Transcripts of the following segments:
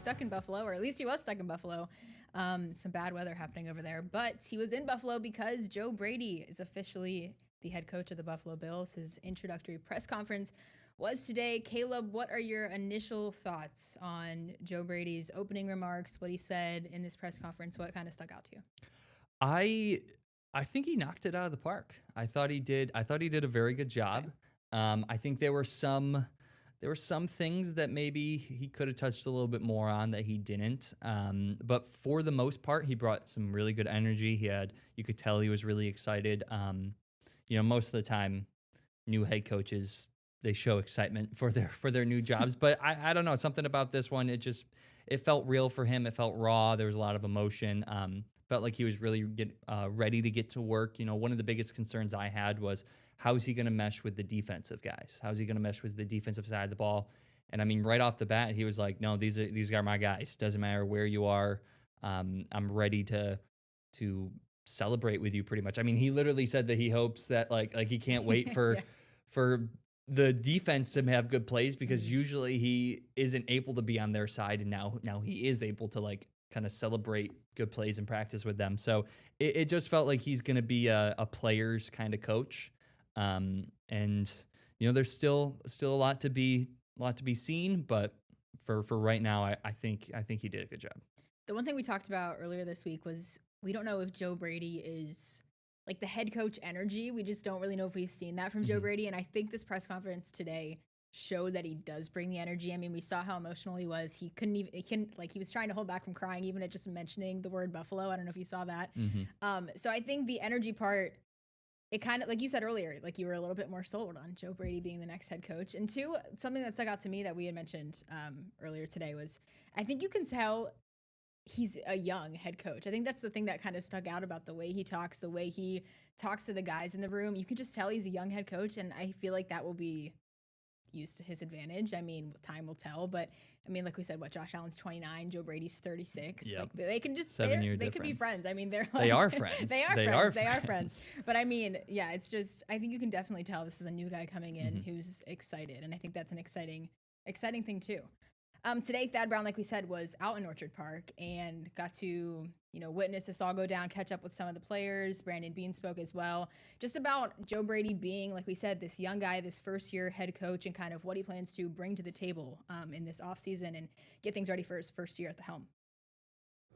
stuck in Buffalo, or at least he was stuck in Buffalo. Some bad weather happening over there. But he was in Buffalo because Joe Brady is officially the head coach of the Buffalo Bills. His introductory press conference was today. Caleb, what are your initial thoughts on Joe Brady's opening remarks, what he said in this press conference? What kind of stuck out to you? I think he knocked it out of the park. I thought he did a very good job. Okay. I think there were some things that maybe he could have touched a little bit more on that he didn't. But for the most part, he brought some really good energy. You could tell he was really excited. Most of the time, new head coaches, they show excitement for their new jobs. But I don't know, something about this one, it felt real for him. It felt raw. There was a lot of emotion. Felt like he was really ready to get to work. One of the biggest concerns I had was, how is he going to mesh with the defensive guys? How is he going to mesh with the defensive side of the ball? And I mean, right off the bat, he was like, "No, these are my guys. Doesn't matter where you are. I'm ready to celebrate with you." Pretty much. I mean, he literally said that he hopes that like he can't wait for Yeah. for the defense to have good plays, because usually he isn't able to be on their side, and now he is able to like kind of celebrate good plays in practice with them. So it just felt like he's going to be a players kind of coach. And there's still a lot to be seen, but for right now, I think he did a good job. The one thing we talked about earlier this week was, we don't know if Joe Brady is like the head coach energy. We just don't really know if we've seen that from Joe Brady. And I think this press conference today showed that he does bring the energy. I mean, we saw how emotional he was. He was trying to hold back from crying, even at just mentioning the word Buffalo. I don't know if you saw that. So I think the energy part, it kind of, like you said earlier, like you were a little bit more sold on Joe Brady being the next head coach. And two, something that stuck out to me that we had mentioned earlier today was, I think you can tell he's a young head coach. I think that's the thing that kind of stuck out about the way he talks to the guys in the room. You can just tell he's a young head coach, and I feel like that will be used to his advantage. I mean, time will tell, but I mean, like we said, Josh Allen's 29, Joe Brady's 36. Yep. Like they can just, 7-year they difference. could be friends. I mean, they are friends. They are friends. But I mean, yeah, it's just, I think you can definitely tell this is a new guy coming in who's excited. And I think that's an exciting thing too. Today, Thad Brown, like we said, was out in Orchard Park and got to, witness this all go down, catch up with some of the players. Brandon Beane spoke as well, just about Joe Brady being, like we said, this young guy, this first-year head coach, and kind of what he plans to bring to the table in this offseason and get things ready for his first year at the helm.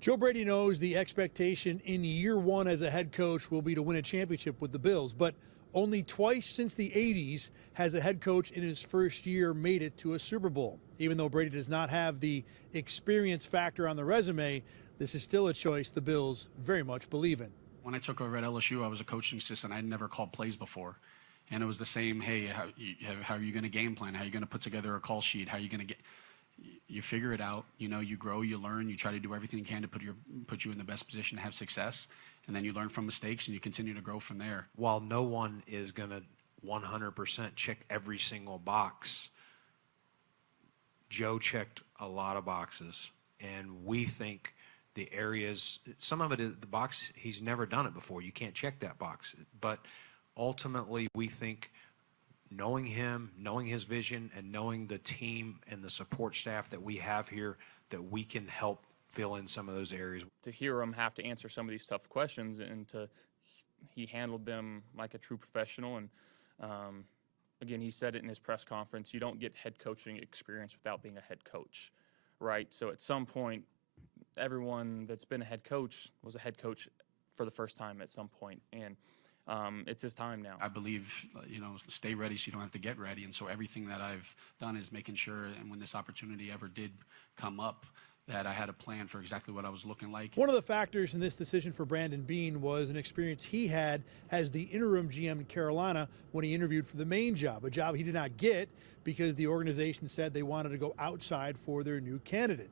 Joe Brady knows the expectation in year one as a head coach will be to win a championship with the Bills, but only twice since the 80s has a head coach in his first year made it to a Super Bowl. Even though Brady does not have the experience factor on the resume, this is still a choice the Bills very much believe in. When I took over at LSU, I was a coaching assistant. I'd never called plays before. And it was the same, hey, how are you going to game plan? How are you going to put together a call sheet? How are you going to get... You figure it out, you grow, you learn, you try to do everything you can to put you in the best position to have success. And then you learn from mistakes and you continue to grow from there. While no one is going to 100% check every single box, Joe checked a lot of boxes. And we think the areas, some of it is the box, he's never done it before. You can't check that box. But ultimately, we think knowing him, knowing his vision, and knowing the team and the support staff that we have here, that we can help fill in some of those areas. To hear him have to answer some of these tough questions, and he handled them like a true professional. And again, he said it in his press conference, you don't get head coaching experience without being a head coach, right? So at some point, everyone that's been a head coach was a head coach for the first time at some point. And it's his time now. I believe, stay ready so you don't have to get ready. And so everything that I've done is making sure, and when this opportunity ever did come up, that I had a plan for exactly what I was looking like. One of the factors in this decision for Brandon Beane was an experience he had as the interim GM in Carolina when he interviewed for the main job, a job he did not get because the organization said they wanted to go outside for their new candidate.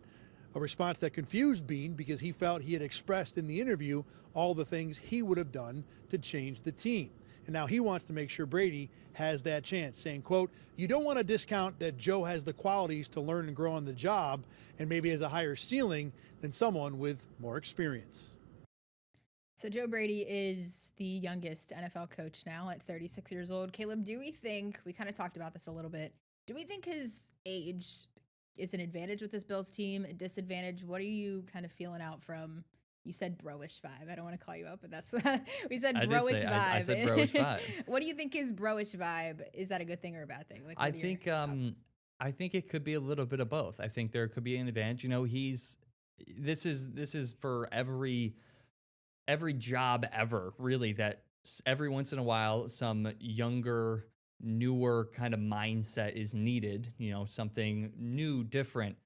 A response that confused Beane because he felt he had expressed in the interview all the things he would have done to change the team. And now he wants to make sure Brady has that chance, saying, quote, "You don't want to discount that Joe has the qualities to learn and grow on the job and maybe has a higher ceiling than someone with more experience." So Joe Brady is the youngest NFL coach now at 36 years old. Caleb, do we think, we kind of talked about this a little bit, do we think his age is an advantage with this Bills team, a disadvantage? What are you kind of feeling out from? You said bro-ish vibe. I don't want to call you up, but that's what we said. Bro-ish vibe. I said bro-ish vibe. What do you think is bro-ish vibe? Is that a good thing or a bad thing? Like, I think it could be a little bit of both. I think there could be an advantage. You know, this is for every job ever, really, that every once in a while some younger, newer kind of mindset is needed, you know, something new, different.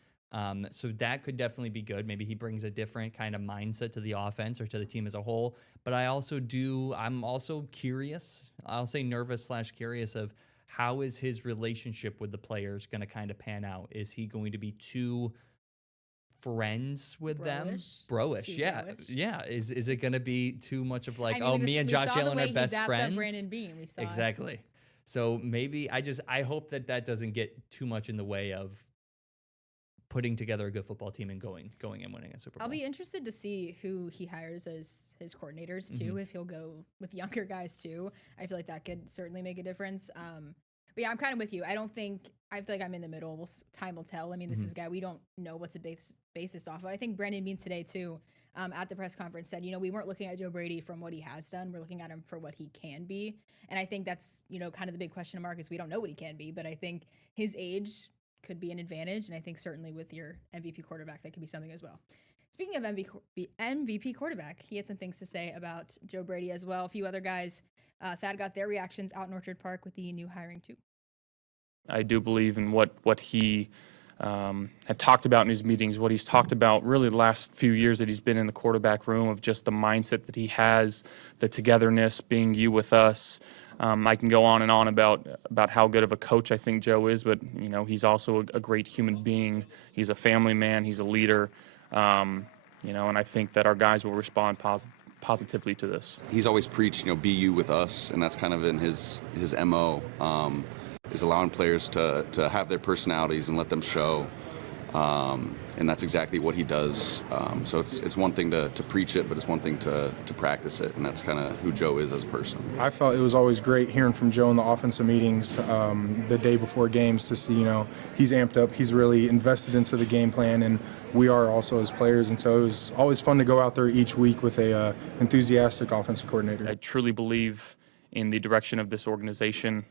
So that could definitely be good. Maybe he brings a different kind of mindset to the offense or to the team as a whole. But I'm also curious, I'll say nervous / curious of how is his relationship with the players going to kind of pan out? Is he going to be too friends with them? Bro-ish, yeah. Bro-ish? Yeah. Is it going to be too much of like, me and Josh Allen are best friends? Brandon Beane, we saw exactly. It. So maybe I hope that doesn't get too much in the way of putting together a good football team and going and winning a Super Bowl. I'll be interested to see who he hires as his coordinators too. If he'll go with younger guys too, I feel like that could certainly make a difference. But yeah, I'm kind of with you. I feel like I'm in the middle. Time will tell. I mean, this is a guy we don't know what's a basis off of. I think Brandon Beane today too, at the press conference said, you know, we weren't looking at Joe Brady from what he has done. We're looking at him for what he can be. And I think that's, you know, kind of the big question mark is we don't know what he can be, but I think his age could be an advantage. And I think certainly with your MVP quarterback, that could be something as well. Speaking of MVP quarterback, he had some things to say about Joe Brady as well. A few other guys, Thad got their reactions out in Orchard Park with the new hiring too. I do believe in what he had talked about in his meetings, what he's talked about really the last few years that he's been in the quarterback room, of just the mindset that he has, the togetherness, being you with us. I can go on and on about how good of a coach I think Joe is, but you know, he's also a great human being. He's a family man. He's a leader. You know, and I think that our guys will respond positively to this. He's always preached, you know, be you with us, and that's kind of in his MO. Is allowing players to have their personalities and let them show. And that's exactly what he does. So it's one thing to preach it, but it's one thing to practice it, and that's kind of who Joe is as a person. I felt it was always great hearing from Joe in the offensive meetings the day before games to see, you know, he's amped up, he's really invested into the game plan, and we are also as players. And so it was always fun to go out there each week with a enthusiastic offensive coordinator. I truly believe in the direction of this organization,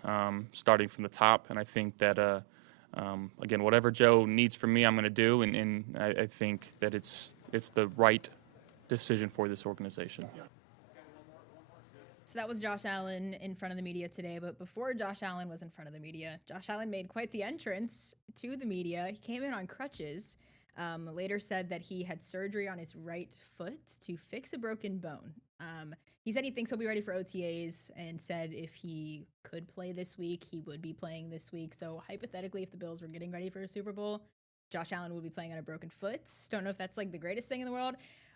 starting from the top, and I think that again, whatever Joe needs from me, I'm going to do, and I think that it's the right decision for this organization. So that was Josh Allen in front of the media today, but before Josh Allen was in front of the media, Josh Allen made quite the entrance to the media. He came in on crutches, later said that he had surgery on his right foot to fix a broken bone. He said he thinks he'll be ready for OTAs and said if he could play this week, he would be playing this week. So hypothetically, if the Bills were getting ready for a Super Bowl, Josh Allen would be playing on a broken foot. Don't know if that's like the greatest thing in the world.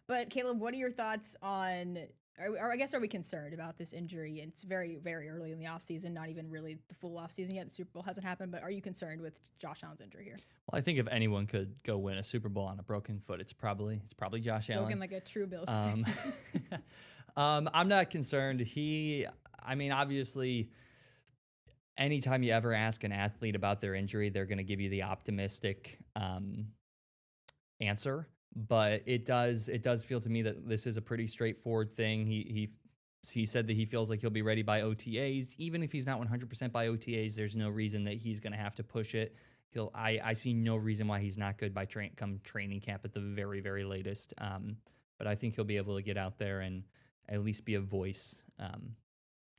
But Caleb, what are your thoughts on, or I guess are we concerned about this injury? It's very, very early in the offseason, not even really the full offseason yet. The Super Bowl hasn't happened, but are you concerned with Josh Allen's injury here? Well, I think if anyone could go win a Super Bowl on a broken foot, it's probably Josh Allen. Spoken like a true Bills fan. I'm not concerned. Obviously, anytime you ever ask an athlete about their injury, they're going to give you the optimistic answer. But it does feel to me that this is a pretty straightforward thing. He said that he feels like he'll be ready by OTAs. Even if he's not 100% by OTAs, there's no reason that he's going to have to push it. I see no reason why he's not good by come training camp at the very, very latest. But I think he'll be able to get out there and at least be a voice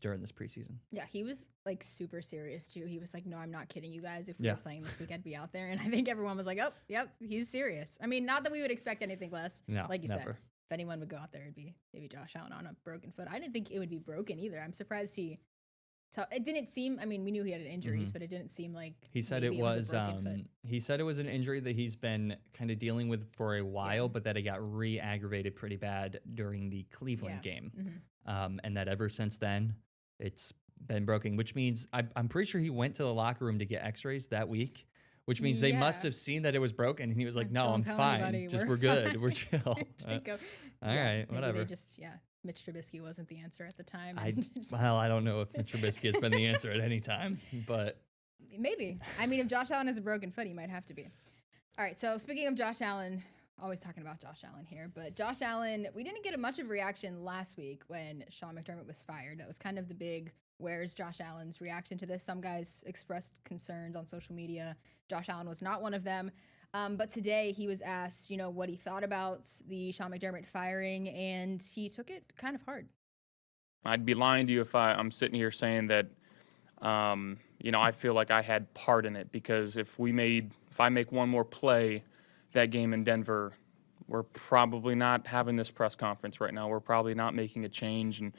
during this preseason. Yeah, he was like super serious too. He was like, no, I'm not kidding you guys. If we were playing this week, I'd be out there. And I think everyone was like, oh, yep, he's serious. I mean, not that we would expect anything less. No, like you never. said, if anyone would go out there, it'd be maybe Josh Allen on a broken foot. I didn't think it would be broken either. I'm surprised it didn't seem, I mean, we knew he had injuries, but it didn't seem like he said it was he said it was an injury that he's been kind of dealing with for a while, but that it got re-aggravated pretty bad during the Cleveland game. And that ever since then, it's been broken, which means I'm pretty sure he went to the locker room to get x-rays that week, which means they must have seen that it was broken. And he was like, no, I'm fine. Anybody. We're good. We're chill. All right, whatever. Mitch Trubisky wasn't the answer at the time. I don't know if Mitch Trubisky has been the answer at any time, but maybe. I mean, if Josh Allen has a broken foot, he might have to be. All right, so speaking of Josh Allen, always talking about Josh Allen here, but Josh Allen, we didn't get much of a reaction last week when Sean McDermott was fired. That was kind of the big, where's Josh Allen's reaction to this? Some guys expressed concerns on social media. Josh Allen was not one of them. But today he was asked, what he thought about the Sean McDermott firing, and he took it kind of hard. I'd be lying to you if I'm sitting here saying that, I feel like I had part in it, because if I make one more play that game in Denver, we're probably not having this press conference right now. We're probably not making a change. And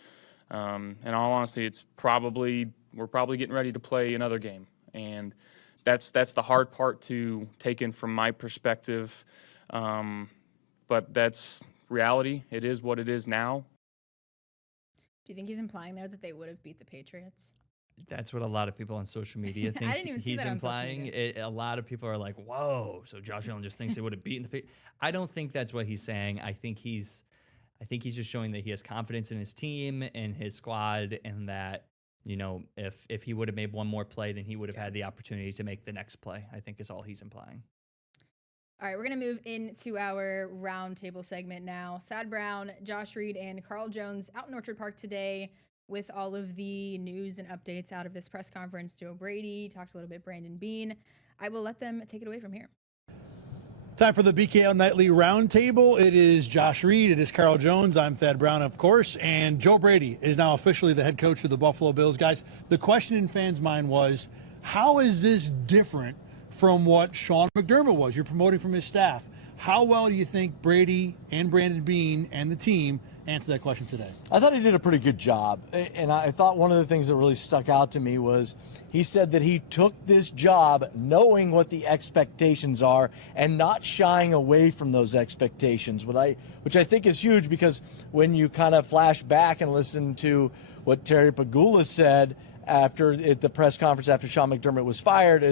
in all honesty, we're probably getting ready to play another game. And that's the hard part to take in from my perspective. But that's reality. It is what it is now. Do you think he's implying there that they would have beat the Patriots? That's what a lot of people on social media think I didn't even see he's that on social implying. media. A lot of people are like, whoa, so Josh Allen just thinks they would have beaten the Patriots. I don't think that's what he's saying. I think he's just showing that he has confidence in his team and his squad, and that, if he would have made one more play, then he would have had the opportunity to make the next play, I think is all he's implying. All right, we're going to move into our roundtable segment now. Thad Brown, Josh Reed, and Carl Jones out in Orchard Park today with all of the news and updates out of this press conference. Joe Brady talked a little bit, Brandon Beane. I will let them take it away from here. Time for the BKL Nightly Roundtable. It is Josh Reed. It is Carl Jones. I'm Thad Brown, of course. And Joe Brady is now officially the head coach of the Buffalo Bills. Guys, the question in fans' mind was, how is this different from what Sean McDermott was? You're promoting from his staff. How well do you think Brady and Brandon Beane and the team answered that question today? I thought he did a pretty good job. And I thought one of the things that really stuck out to me was he said that he took this job knowing what the expectations are and not shying away from those expectations, which I think is huge, because when you kind of flash back and listen to what Terry Pagula said at the press conference after Sean McDermott was fired,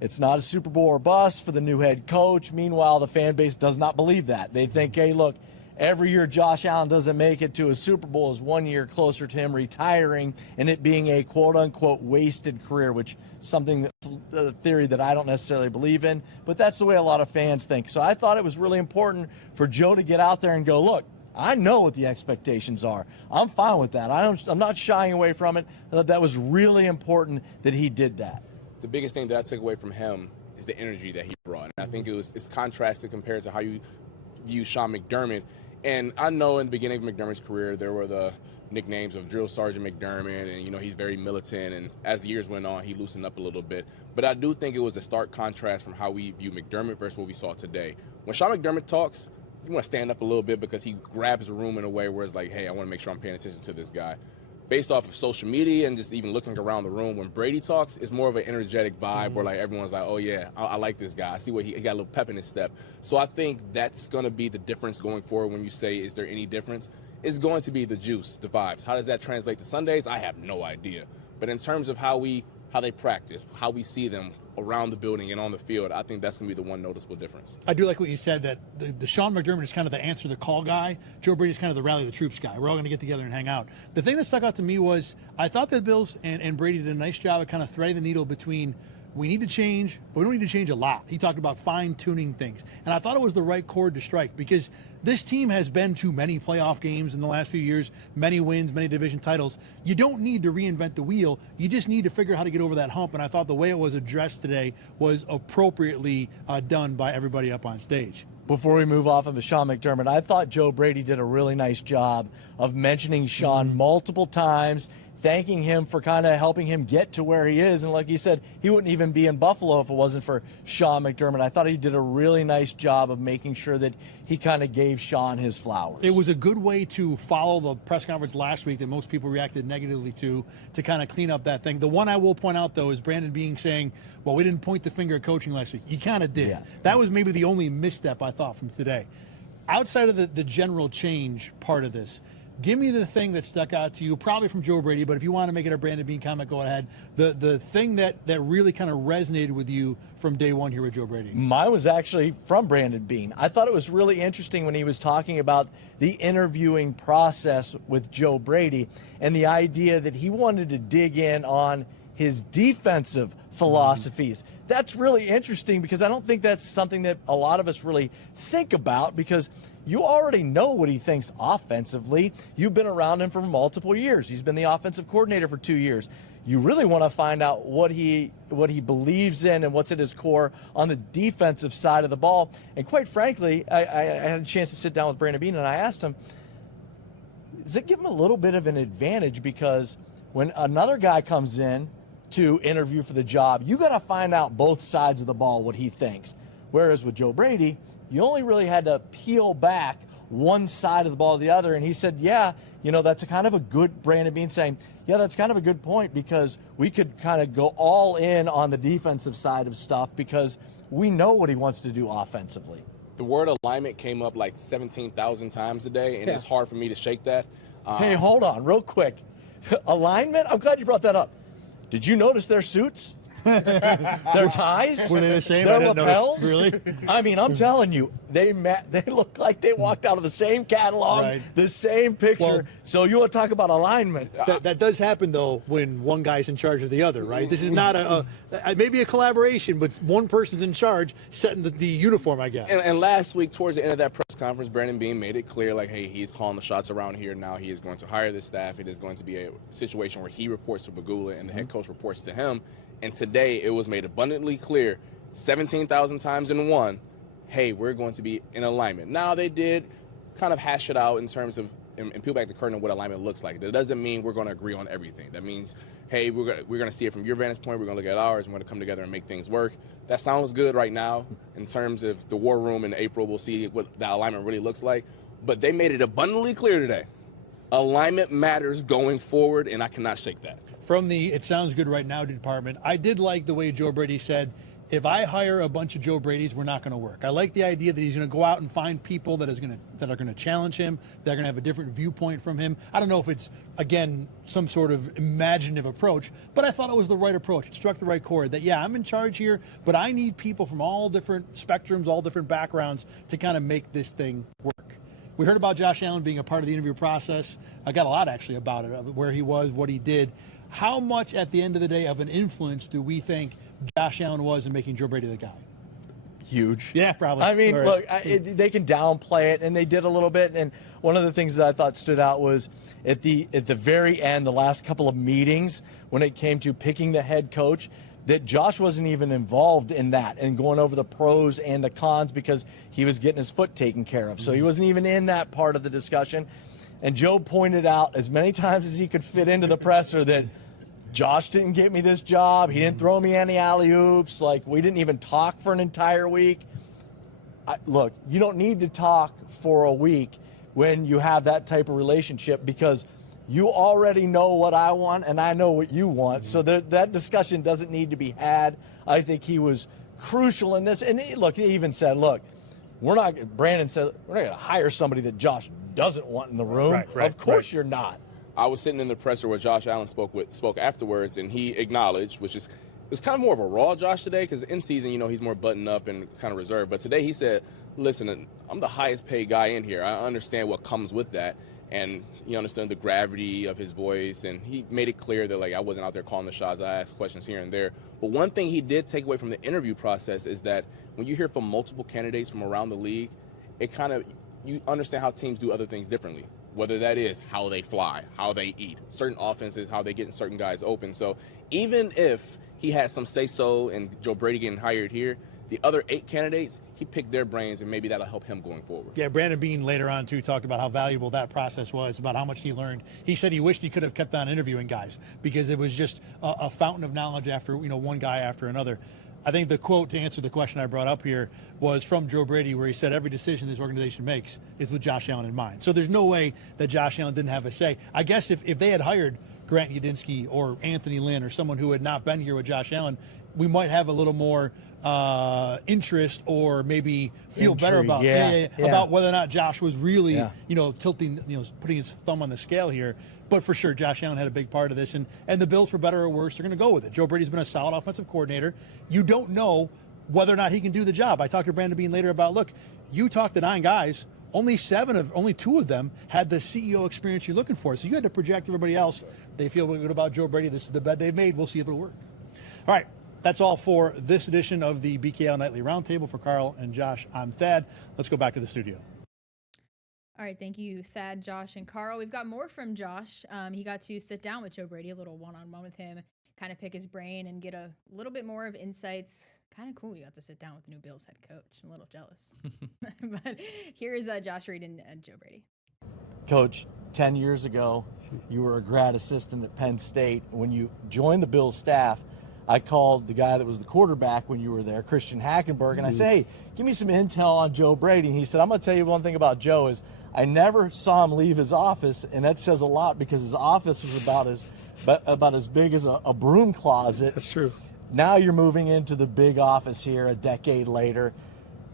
it's not a Super Bowl or bust for the new head coach. Meanwhile, the fan base does not believe that. They think, hey, look, every year Josh Allen doesn't make it to a Super Bowl is 1 year closer to him retiring and it being a quote-unquote wasted career, which is a theory that I don't necessarily believe in, but that's the way a lot of fans think. So I thought it was really important for Joe to get out there and go, look, I know what the expectations are. I'm fine with that. I'm not shying away from it. That was really important that he did that. The biggest thing that I took away from him is the energy that he brought. And I think it's contrasted compared to how you view Sean McDermott. And I know in the beginning of McDermott's career, there were the nicknames of Drill Sergeant McDermott, and, he's very militant. And as the years went on, he loosened up a little bit. But I do think it was a stark contrast from how we view McDermott versus what we saw today. When Sean McDermott talks, you want to stand up a little bit because he grabs the room in a way where it's like, hey, I want to make sure I'm paying attention to this guy. Based off of social media and just even looking around the room, when Brady talks, it's more of an energetic vibe where like everyone's like, oh yeah, I like this guy. I see what he got a little pep in his step. So I think that's going to be the difference going forward. When you say, is there any difference? It's going to be the juice, the vibes. How does that translate to Sundays? I have no idea. But in terms of how they practice, how we see them around the building and on the field, I think that's going to be the one noticeable difference. I do like what you said, that the Sean McDermott is kind of the answer the call guy. Joe Brady's kind of the rally the troops guy. We're all going to get together and hang out. The thing that stuck out to me was I thought the Bills and Brady did a nice job of kind of threading the needle between we need to change, but we don't need to change a lot. He talked about fine-tuning things. And I thought it was the right chord to strike, because this team has been to many playoff games in the last few years, many wins, many division titles. You don't need to reinvent the wheel. You just need to figure out how to get over that hump. And I thought the way it was addressed today was appropriately done by everybody up on stage. Before we move off of Sean McDermott, I thought Joe Brady did a really nice job of mentioning Sean multiple times, thanking him for kind of helping him get to where he is. And like he said, he wouldn't even be in Buffalo if it wasn't for Sean McDermott. I thought he did a really nice job of making sure that he kind of gave Sean his flowers. It was a good way to follow the press conference last week that most people reacted negatively to kind of clean up that thing. The one I will point out, though, is Brandon Beane saying, well, we didn't point the finger at coaching last week. You kind of did. Yeah. That was maybe the only misstep I thought from today. Outside of the general change part of this, give me the thing that stuck out to you, probably from Joe Brady, but if you want to make it a Brandon Beane comment, go ahead. The thing that really kind of resonated with you from day one here with Joe Brady. Mine was actually from Brandon Beane. I thought it was really interesting when he was talking about the interviewing process with Joe Brady and the idea that he wanted to dig in on his defensive philosophies. that's really interesting because I don't think that's something that a lot of us really think about because you already know what he thinks offensively. You've been around him for multiple years. He's been the offensive coordinator for 2 years. You really want to find out what he believes in and what's at his core on the defensive side of the ball. And quite frankly, I had a chance to sit down with Brandon Beane and I asked him, does it give him a little bit of an advantage because when another guy comes in to interview for the job, you got to find out both sides of the ball what he thinks. Whereas with Joe Brady, you only really had to peel back one side of the ball to the other. And he said, yeah, that's a kind of a good, Brandon Beane saying, yeah, that's kind of a good point because we could kind of go all in on the defensive side of stuff because we know what he wants to do offensively. The word alignment came up like 17,000 times a day, and it's hard for me to shake that. Hey, hold on real quick. Alignment? I'm glad you brought that up. Did you notice their suits? Their ties? Were they the same? Their I didn't lapels? notice. Really? I mean, I'm telling you, they look like they walked out of the same catalog, Right. the same picture. Well, so you want to talk about alignment? That does happen, though, when one guy's in charge of the other, right? This is not maybe a collaboration, but one person's in charge setting the uniform, I guess. And last week, towards the end of that press conference, Brandon Beane made it clear, like, hey, he's calling the shots around here now. He is going to hire this staff. It is going to be a situation where he reports to Bagula and the head coach reports to him. And today it was made abundantly clear 17,000 times in one, hey, we're going to be in alignment. Now they did kind of hash it out in terms of and peel back the curtain on what alignment looks like. That doesn't mean we're going to agree on everything. That means, hey, we're going to see it from your vantage point. We're going to look at ours. And we're going to come together and make things work. That sounds good right now in terms of the war room in April. We'll see what the alignment really looks like. But they made it abundantly clear today. Alignment matters going forward, and I cannot shake that. From the "it sounds good right now" department, I did like the way Joe Brady said, if I hire a bunch of Joe Bradys, we're not going to work. I like the idea that he's going to go out and find people that are going to challenge him, that are going to have a different viewpoint from him. I don't know if it's, again, some sort of imaginative approach, but I thought it was the right approach. It struck the right chord that, yeah, I'm in charge here, but I need people from all different spectrums, all different backgrounds to kind of make this thing work. We heard about Josh Allen being a part of the interview process. I got a lot, actually, about it, where he was, what he did. How much, at the end of the day, of an influence do we think Josh Allen was in making Joe Brady the guy? Huge. Yeah, probably. I mean, Right. look, they can downplay it, and they did a little bit. And one of the things that I thought stood out was at the very end, the last couple of meetings, when it came to picking the head coach, that Josh wasn't even involved in that and going over the pros and the cons because he was getting his foot taken care of. So he wasn't even in that part of the discussion. And Joe pointed out as many times as he could fit into the presser that Josh didn't get me this job. He didn't throw me any alley-oops. Like, we didn't even talk for an entire week. Look, you don't need to talk for a week when you have that type of relationship because you already know what I want and I know what you want. So that discussion doesn't need to be had. I think he was crucial in this. And he even said, look, Brandon said, we're not going to hire somebody that Josh doesn't want in the room. Right, of course you're not. I was sitting in the presser where Josh Allen spoke afterwards, and he acknowledged, it was kind of more of a raw Josh today because in season, he's more buttoned up and kind of reserved. But today he said, listen, I'm the highest paid guy in here. I understand what comes with that. And he understood the gravity of his voice, and he made it clear that, I wasn't out there calling the shots. I asked questions here and there. But one thing he did take away from the interview process is that when you hear from multiple candidates from around the league, you understand how teams do other things differently, whether that is how they fly, how they eat, certain offenses, how they get certain guys open. So even if he had some say-so and Joe Brady getting hired here, the other 8 candidates, he picked their brains, and maybe that'll help him going forward. Yeah, Brandon Beane later on, too, talked about how valuable that process was, about how much he learned. He said he wished he could have kept on interviewing guys because it was just a fountain of knowledge after, one guy after another. I think the quote to answer the question I brought up here was from Joe Brady, where he said every decision this organization makes is with Josh Allen in mind. So there's no way that Josh Allen didn't have a say. I guess if they had hired Grant Yudinsky or Anthony Lynn or someone who had not been here with Josh Allen, we might have a little more interest or maybe feel better about about whether or not Josh was really tilting, putting his thumb on the scale here. But for sure, Josh Allen had a big part of this, and the Bills, for better or worse, are going to go with it. Joe Brady's been a solid offensive coordinator. You don't know whether or not he can do the job. I talked to Brandon Beane later about, look, you talked to 9 guys. Only 2 of them had the CEO experience you're looking for. So you had to project everybody else. They feel good about Joe Brady. This is the bet they've made. We'll see if it'll work. All right. That's all for this edition of the BKL Nightly Roundtable. For Carl and Josh, I'm Thad. Let's go back to the studio. All right, thank you, Thad, Josh, and Carl. We've got more from Josh. He got to sit down with Joe Brady, a little one-on-one with him, kind of pick his brain and get a little bit more of insights. Kind of cool you got to sit down with the new Bills head coach. I'm a little jealous. But here is Josh Reed and Joe Brady. Coach, 10 years ago, you were a grad assistant at Penn State. When you joined the Bills staff, I called the guy that was the quarterback when you were there, Christian Hackenberg, and I said, hey, give me some intel on Joe Brady. And he said, I'm going to tell you one thing about Joe is I never saw him leave his office, and that says a lot because his office was about as big as a broom closet. That's true. Now you're moving into the big office here a decade later.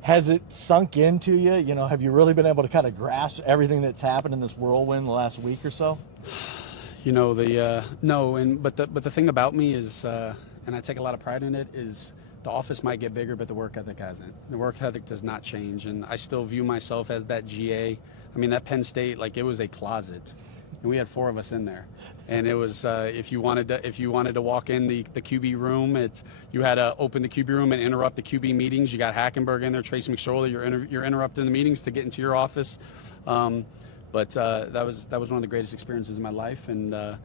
Has it sunk into you? You know, have you really been able to kind of grasp everything that's happened in this whirlwind the last week or so? You know, but the thing about me is, and I take a lot of pride in it, is the office might get bigger, but the work ethic hasn't. The work ethic does not change, and I still view myself as that GA. I mean, that Penn State, like, it was a closet. And we had 4 of us in there, and it was if you wanted to walk in the QB room, you had to open the QB room and interrupt the QB meetings. You got Hackenberg in there, Trace McSorley. You're interrupting the meetings to get into your office. But that was one of the greatest experiences of my life, and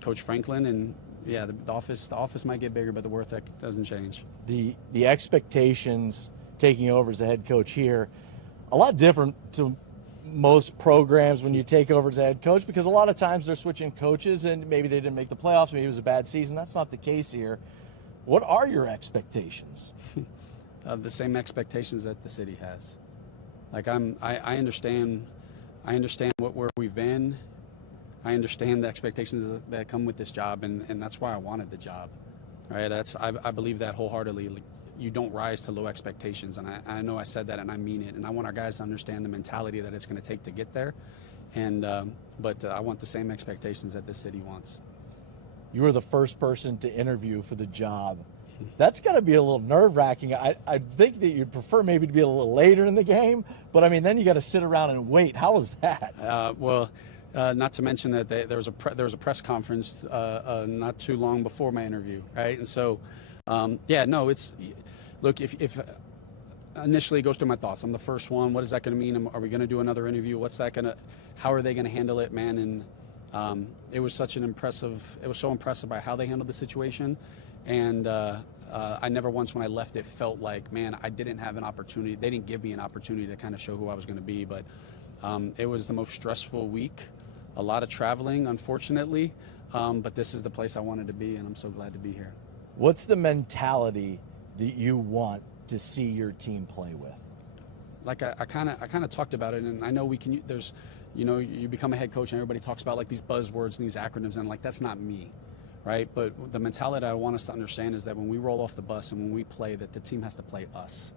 Coach Franklin, and yeah, the office might get bigger, but the work ethic doesn't change. The expectations taking over as a head coach here, a lot different to most programs when you take over as a head coach, because a lot of times they're switching coaches and maybe they didn't make the playoffs, maybe it was a bad season. That's not the case here. What are your expectations? The same expectations that the city has. Like I understand where we've been. I understand the expectations that come with this job, and that's why I wanted the job. Right? I believe that wholeheartedly. Like, you don't rise to low expectations, and I know I said that, and I mean it, and I want our guys to understand the mentality that it's going to take to get there, and but I want the same expectations that this city wants. You were the first person to interview for the job. That's got to be a little nerve-wracking. I think that you'd prefer maybe to be a little later in the game, but I mean, then you got to sit around and wait. How was that? Not to mention that there was a press conference not too long before my interview, right? And so, look, if initially it goes through my thoughts. I'm the first one. What is that going to mean? Are we going to do another interview? How are they going to handle it, man? And it was so impressive by how they handled the situation. And I never once, when I left, it felt like, man, I didn't have an opportunity. They didn't give me an opportunity to kind of show who I was going to be. But it was the most stressful week. A lot of traveling, unfortunately. But this is the place I wanted to be, and I'm so glad to be here. What's the mentality that you want to see your team play with? Like I kind of talked about it, and I know you become a head coach and everybody talks about like these buzzwords and these acronyms, and like that's not me, right? But the mentality I want us to understand is that when we roll off the bus and when we play, that the team has to play us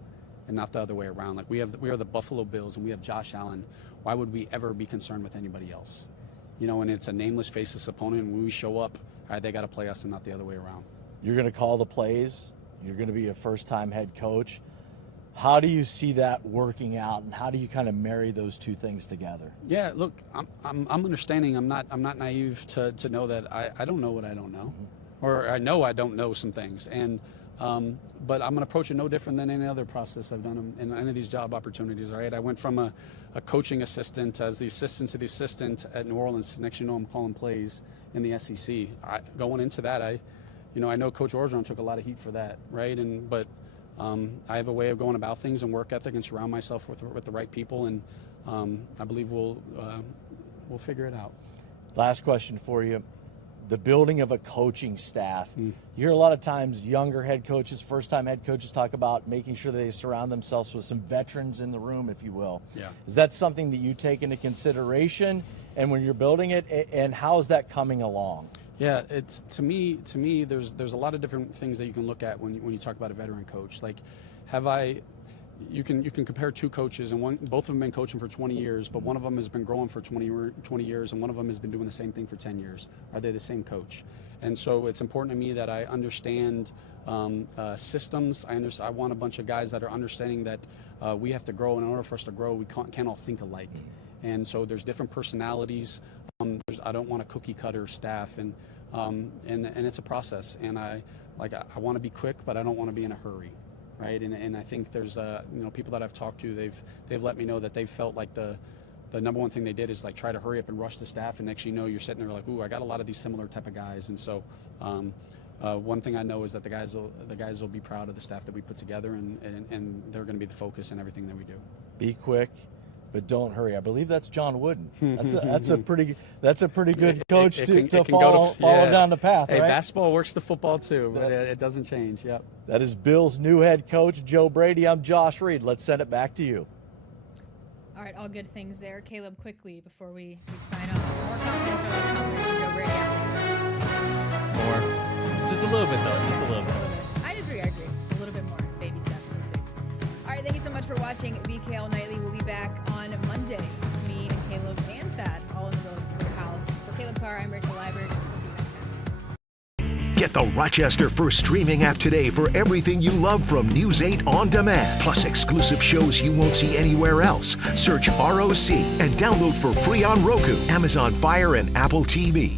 and not the other way around. Like we are the Buffalo Bills and we have Josh Allen. Why would we ever be concerned with anybody else? You know, and it's a nameless, faceless opponent, and when we show up, all right, they got to play us and not the other way around. You're going to call the plays. You're going to be a first-time head coach. How do you see that working out, and how do you kind of marry those two things together? Yeah, look, I'm understanding. I'm not naive to know that I don't know what I don't know, or I know I don't know some things, and but I'm going to approach it no different than any other process I've done in any of these job opportunities. Right, I went from a coaching assistant as the assistant to the assistant at New Orleans. Next, you know, I'm calling plays in the SEC. Going into that, I know Coach Orgeron took a lot of heat for that, right? But I have a way of going about things and work ethic and surround myself with the right people, and I believe we'll figure it out. Last question for you. The building of a coaching staff. You hear a lot of times younger head coaches, first-time head coaches talk about making sure they surround themselves with some veterans in the room, if you will. Yeah. Is that something that you take into consideration, and when you're building it, and how is that coming along? Yeah, it's to me. There's a lot of different things that you can look at when you talk about a veteran coach. Like, you can compare two coaches, and both of them have been coaching for 20 years, but one of them has been growing for 20 years, and one of them has been doing the same thing for 10 years. Are they the same coach? And so it's important to me that I understand systems. I want a bunch of guys that are understanding that we have to grow, and in order for us to grow, we can't all think alike. And so there's different personalities. I don't want a cookie cutter staff, and it's a process. And like I want to be quick, but I don't want to be in a hurry, right? And I think there's people that I've talked to, they've let me know that they've felt like the number one thing they did is like try to hurry up and rush the staff, and next you know you're sitting there like, ooh, I got a lot of these similar type of guys. And so one thing I know is that the guys will be proud of the staff that we put together, and they're going to be the focus in everything that we do. Be quick, but don't hurry. I believe that's John Wooden. That's a pretty good coach to follow down the path. Hey, right? basketball works the football too, but it doesn't change. Yep. That is Bill's new head coach, Joe Brady. I'm Josh Reed. Let's send it back to you. All right, all good things there. Caleb, quickly before we sign off. More confidence or less confidence in Joe Brady after tonight? More. Just a little bit, though. Just a little bit. I agree. A little bit more. Baby steps. We'll see. All right, thank you so much for watching BKL Nightly. We'll be back on Monday. Me and Caleb and Thad all on the road for the Palace. For Caleb Carr, I'm Rachel Liebert. We'll see you next time. Get the Rochester First streaming app today for everything you love from News 8 on demand, plus exclusive shows you won't see anywhere else. Search ROC and download for free on Roku, Amazon Fire, and Apple TV.